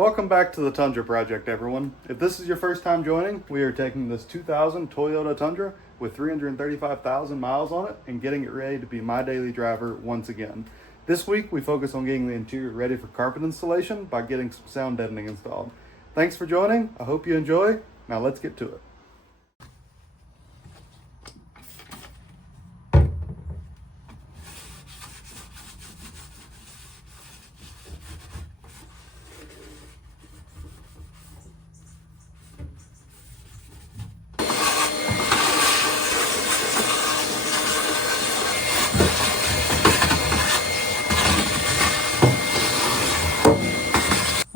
Welcome back to the Tundra project, everyone. If this is your first time joining, we are taking this 2000 Toyota Tundra with 335,000 miles on it and getting it ready to be my daily driver once again. This week, we focus on getting the interior ready for carpet installation by getting some sound deadening installed. Thanks for joining. I hope you enjoy. Now let's get to it.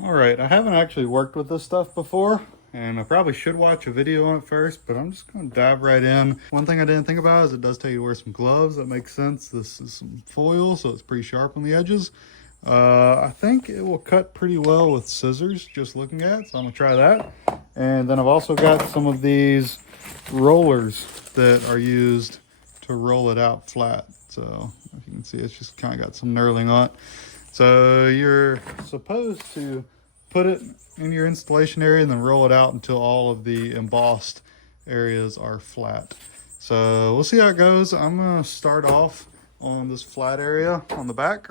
Alright, I haven't actually worked with this stuff before, and I probably should watch a video on it first, but I'm just going to dive right in. One thing I didn't think about is it does tell you to wear some gloves. That makes sense. This is some foil, so it's pretty sharp on the edges. I think it will cut pretty well with scissors, just looking at it, so I'm going to try that. And then I've also got some of these rollers that are used to roll it out flat. So if you can see, it's just kind of got some knurling on it. So you're supposed to put it in your installation area and then roll it out until all of the embossed areas are flat. So we'll see how it goes. I'm going to start off on this flat area on the back.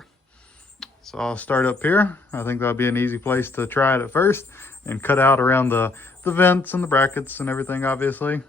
So I'll start up here. I think that'll be an easy place to try it at first and cut out around the vents and the brackets and everything, obviously.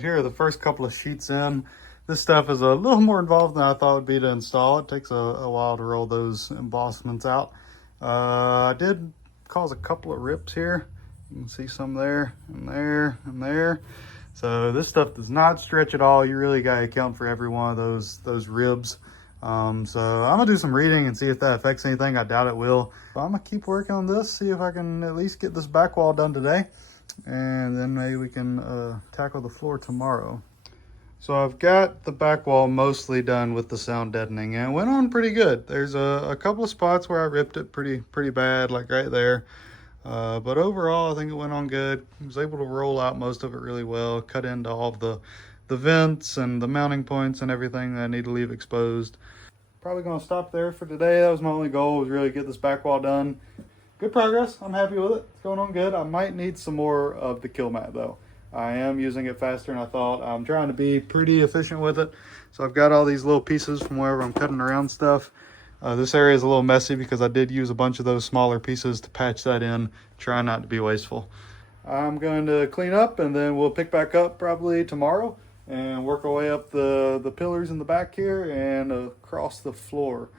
Here are the first couple of sheets in. This stuff is a little more involved than I thought it would be to install. It takes a while to roll those embossments out. I did cause a couple of rips here. You can see some there and there and there. So this stuff does not stretch at all. You really got to account for every one of those ribs. So I'm gonna do some reading and see if that affects anything. I doubt it will. But I'm gonna keep working on this, see if I can at least get this back wall done today. And then maybe we can tackle the floor tomorrow. So I've got the back wall mostly done with the sound deadening, and it went on pretty good. There's a couple of spots where I ripped it pretty bad, like right there. But overall, I think it went on good. I was able to roll out most of it really well, cut into all of the vents and the mounting points and everything that I need to leave exposed. Probably gonna stop there for today. That was my only goal, was really get this back wall done. Good progress. I'm happy with it. It's going on good. I might need some more of the Kilmat though. I am using it faster than I thought. I'm trying to be pretty efficient with it. So I've got all these little pieces from wherever I'm cutting around stuff. This area is a little messy because I did use a bunch of those smaller pieces to patch that in. Try not to be wasteful. I'm going to clean up and then we'll pick back up probably tomorrow and work our way up the pillars in the back here and across the floor.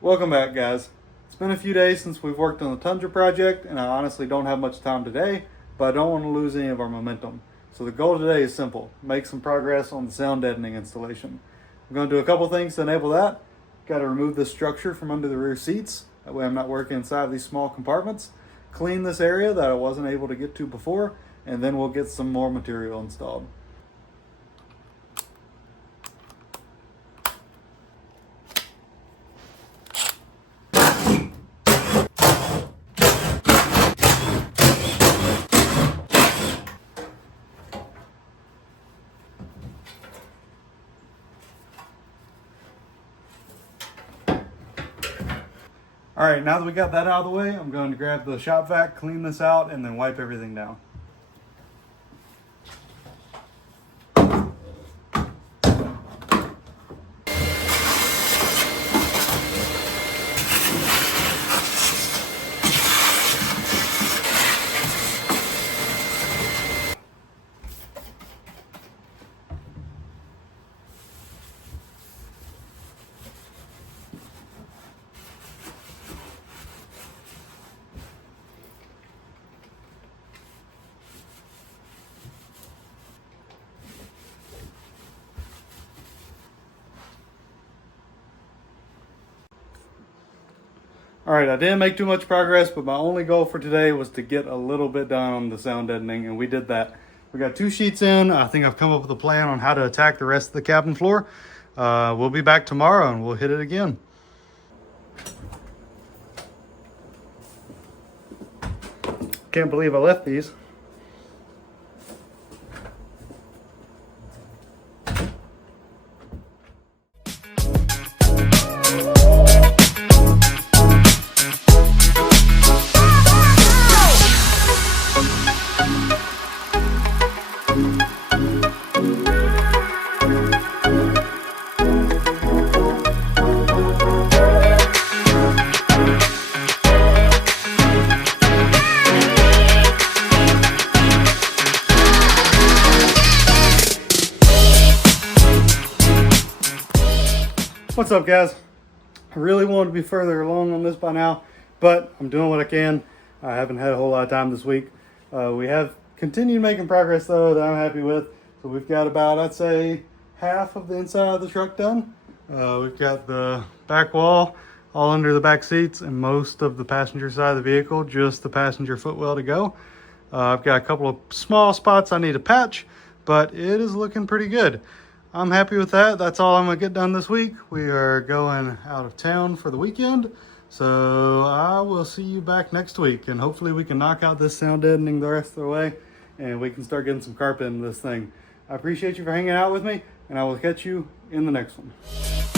Welcome back, guys. It's been a few days since we've worked on the Tundra project, and I honestly don't have much time today, but I don't want to lose any of our momentum. So the goal today is simple: make some progress on the sound deadening installation. I'm going to do a couple things to enable that. Got to remove this structure from under the rear seats. That way I'm not working inside these small compartments. Clean this area that I wasn't able to get to before, and then we'll get some more material installed. All right, now that we got that out of the way, I'm going to grab the shop vac, clean this out, and then wipe everything down. All right, I didn't make too much progress, but my only goal for today was to get a little bit done on the sound deadening, and we did that. We got 2 sheets in. I think I've come up with a plan on how to attack the rest of the cabin floor. We'll be back tomorrow and we'll hit it again. Can't believe I left these. What's up, guys? I really wanted to be further along on this by now, but I'm doing what I can. I haven't had a whole lot of time this week. We have continued making progress though that I'm happy with. So we've got about, I'd say, half of the inside of the truck done. We've got the back wall all under the back seats and most of the passenger side of the vehicle, just the passenger footwell to go. I've got a couple of small spots I need to patch, but it is looking pretty good. I'm happy with that. That's all I'm gonna get done this week. We are going out of town for the weekend. So I will see you back next week, and hopefully we can knock out this sound deadening the rest of the way and we can start getting some carpet in this thing. I appreciate you for hanging out with me, and I will catch you in the next one.